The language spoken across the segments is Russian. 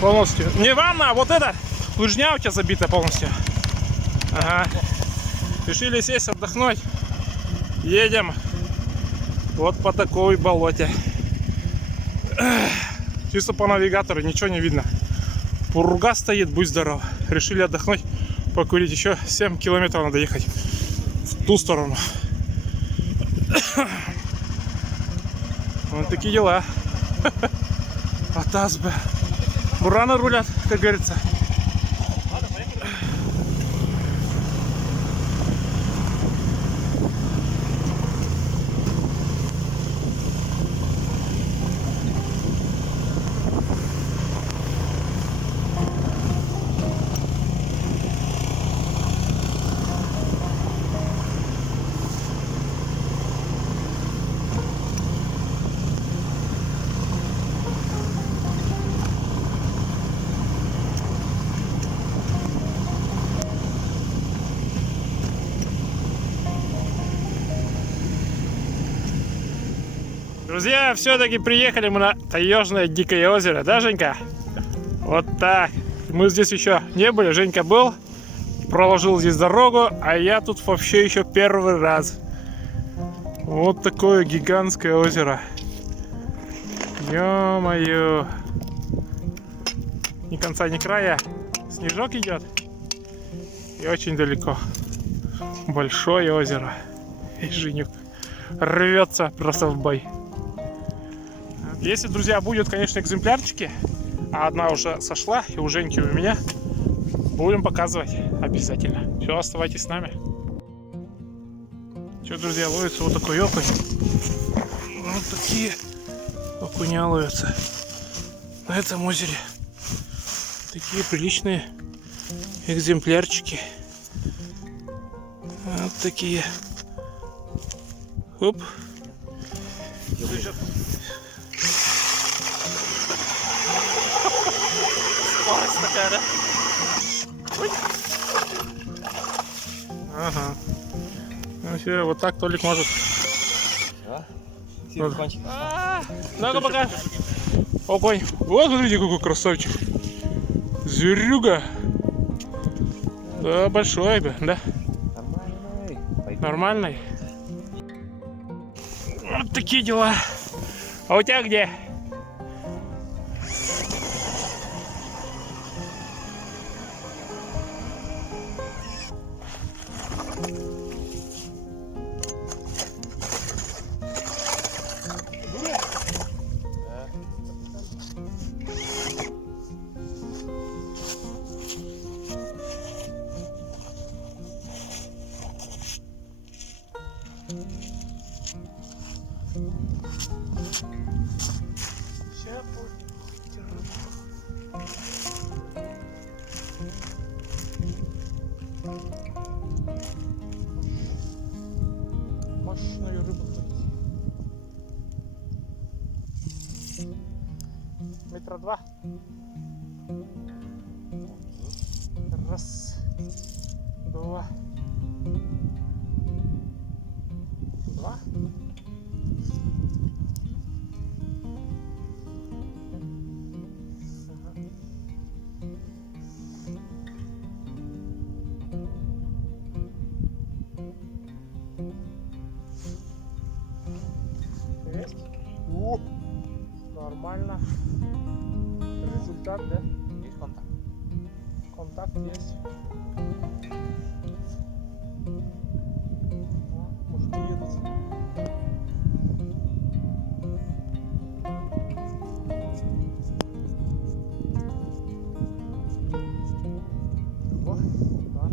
полностью. Не ванна, а вот это лыжня у тебя забита полностью. Ага. Решили сесть, отдохнуть. Едем вот по такой болоте. Чисто по навигатору ничего не видно. Пурга стоит, будь здоров. Решили отдохнуть, покурить. Еще 7 километров надо ехать в ту сторону. Вот такие дела. Атас бы. Бураны рулят, как говорится. Друзья, все-таки приехали мы на таежное дикое озеро, да, Женька? Вот так. Мы здесь еще не были, Женька был, проложил здесь дорогу, а я тут вообще еще первый раз. Вот такое гигантское озеро. Ё-моё. Ни конца, ни края. Снежок идет. И очень далеко. Большое озеро. И Женюк рвется просто в бой. Если, друзья, будет, конечно, экземплярчики, а одна уже сошла, и у Женьки, и у меня, будем показывать обязательно. Все, оставайтесь с нами. Что, друзья, ловится вот такой окунь. Вот такие окуня ловятся на этом озере. Такие приличные экземплярчики. Вот такие. Оп. Скорость такая, да? Ой. Ага. Ну все, вот так Толик может. Ну-ка пока. Окунь. Вот смотрите, какой красавчик. Зверюга. Да, большой, да? Нормальный. Вот такие дела. А у тебя где? Мощную рыбу. Метра два. Раз, два, два. Есть? О, нормально. Результат, да? Есть контакт. Контакт есть. О, мужики едут. О, удар.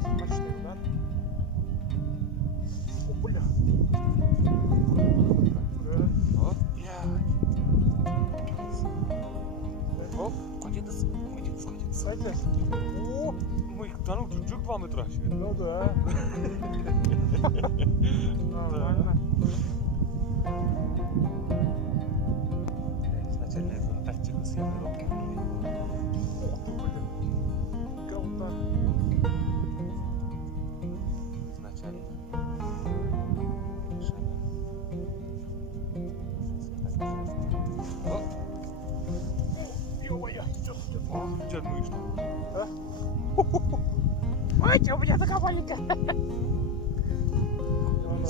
Смачный удар. О, бля. О, бля. Оп, куда-то сходит. О, Мы их тянул чуть-чуть 2 метра. ну да. Нормально. Изначально эту тактику съемную. Ух ты, блин. Голда. Изначально. О! Дед мышь. Ой, у меня такая маленькая.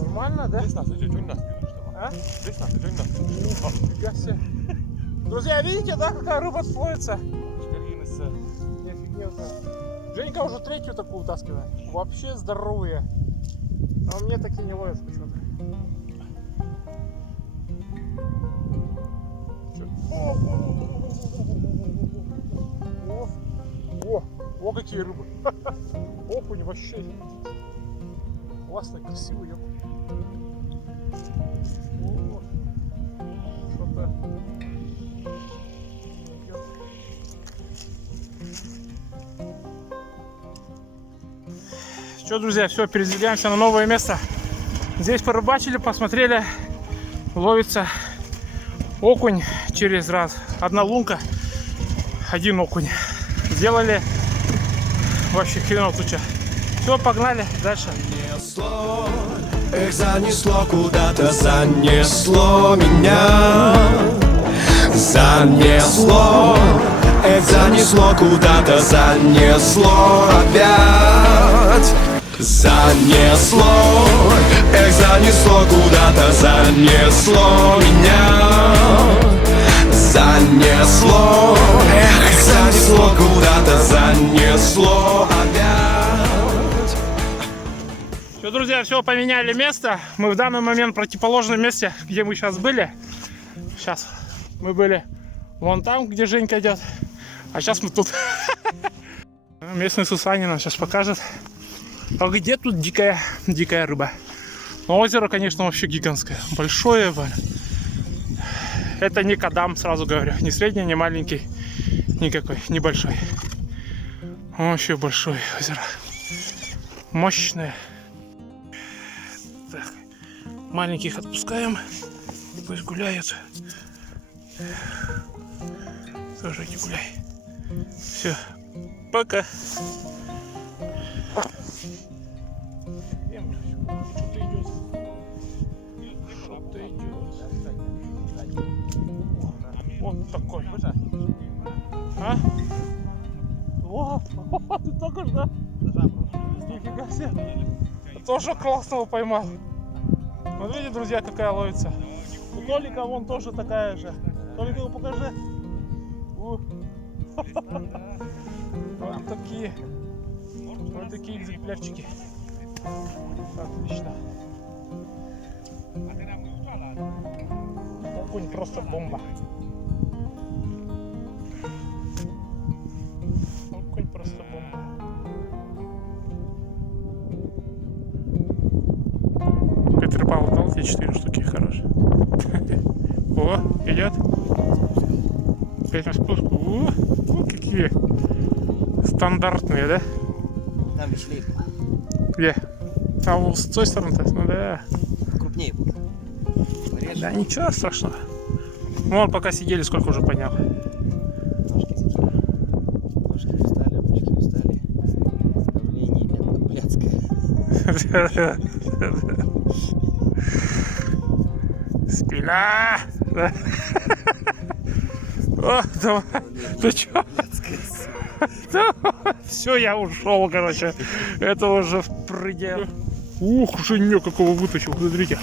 Нормально, да? Здесь нас идет, что нас видишь? А? Здесь нас идет, нас. Нифига себе. Друзья, видите, да, какая рыба слоится? Шкаринится. Офигенно. Женька уже третью такую утаскивает. Вообще здоровые. А у меня такие не ловят почему-то. О, какие рыбы. Окунь вообще. Классный, красивый окунь. О, что-то. Что, друзья, все, передвигаемся на новое место. Здесь порыбачили, посмотрели. Ловится окунь через раз. Одна лунка, один окунь. Сделали вообще хреново случай. Все, погнали дальше. Занесло, эх, занесло куда-то, занесло меня. Занесло, эх, занесло куда-то, занесло опять. Занесло, эх, занесло куда-то, занесло меня. Занесло, эх, занесло куда-то, занесло опять. Все, друзья, все, поменяли место. Мы в данный момент в противоположном месте, где мы сейчас были. Сейчас мы были вон там, где Женька идет. А сейчас мы тут. Местный Сусанин нам сейчас покажет. А где тут дикая рыба? Но озеро, конечно, вообще гигантское. Большое, блин. Это не кадам, сразу говорю. Не средний, не маленький. Никакой, небольшой. Вообще большое озеро. Мощное. Так. Маленьких отпускаем. Пусть гуляют. Тоже не гуляй. Все. Пока. Вот такой. А? О, ты только что, да? Нифига себе. Тоже классного поймал. Смотрите, друзья, какая ловится. У Толика вон тоже такая же. Толик, его покажи. Вот такие. Вот такие экземплярчики. Отлично. Окунь просто бомба. Окунь просто бомба. Петр Павлов дал тебе 4 штуки, хорош. О, идет. Опять на спуск. О, какие стандартные, да? Там шлейф Где? А вот с той стороны-то? Ну да. крупнее будет. Порежь. Да ничего страшного. Вон пока сидели, сколько уже поднял. Ножки сожгли. Ножки устали, ручки устали. Давление это блядское. Спина! Да. О, давай. Ты чё? Все, я ушел, короче. Это уже в пределе. Ух, Женек какого вытащил, смотрите.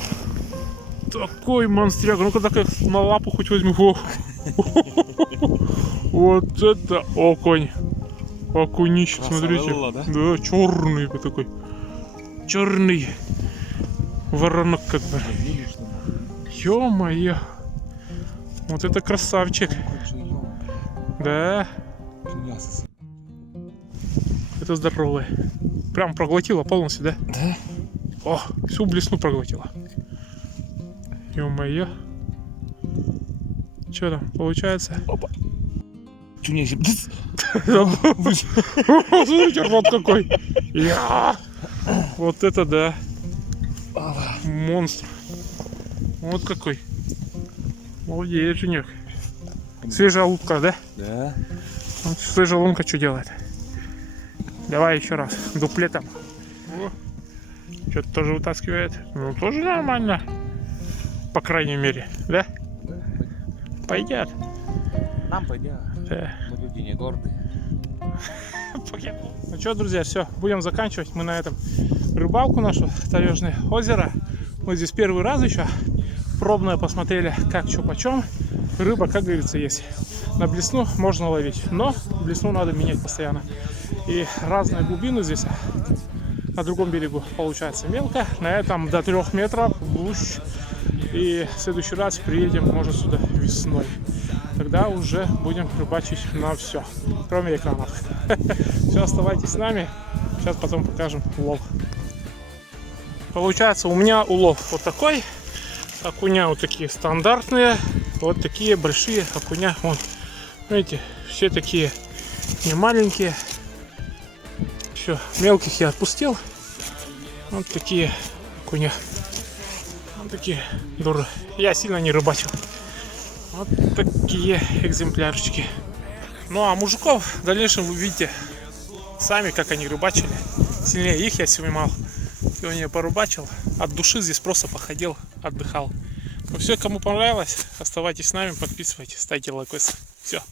Такой монстряк. Ну-ка так на лапу хоть возьму. Вот это окунь. Окунище, смотрите. Да, черный такой. Черный. Воронок как бы. Ё-моё. Вот это красавчик. Да. Это здоровый. Прям проглотила полностью, да? Да. О, всю блесну проглотила. Ё-моё. Что там, получается? Опа. Чунеси. Смотрите, рот какой. Вот это да. Монстр. Вот какой. Молодец, Женек. Свежая лунка, да? Да. Вот свежая лунка что делает? Давай еще раз. Дуплетом. Что-то тоже вытаскивает. Ну, тоже нормально. По крайней мере, да? Да. Пойдет. Нам пойдет. Да. Мы люди Рождение гордые. Ну что, друзья, все, будем заканчивать. Мы на этом рыбалку нашу, Таежное озеро. Мы здесь первый раз еще пробное посмотрели, как, что, почем. Рыба, как говорится, есть. На блесну можно ловить, но блесну надо менять постоянно. И разные глубины здесь. На другом берегу получается мелко, на этом до 3 метров гуще. И в следующий раз приедем, может, сюда весной. Тогда уже будем рыбачить на все, кроме экранов. Все, оставайтесь с нами. Сейчас потом покажем улов. Получается, у меня улов вот такой. Окуня вот такие стандартные. Вот такие большие окуня. Вон, видите, все такие не маленькие. Все, мелких я отпустил. Вот такие окуня. Вот такие дуры. Я сильно не рыбачил. Вот такие экземплярчики. Ну а мужиков в дальнейшем вы видите сами, как они рыбачили. Сильнее их я снимал. Сегодня я порыбачил. От души здесь просто походил, отдыхал. Ну все, кому понравилось, оставайтесь с нами, подписывайтесь, ставьте лайкос. Все.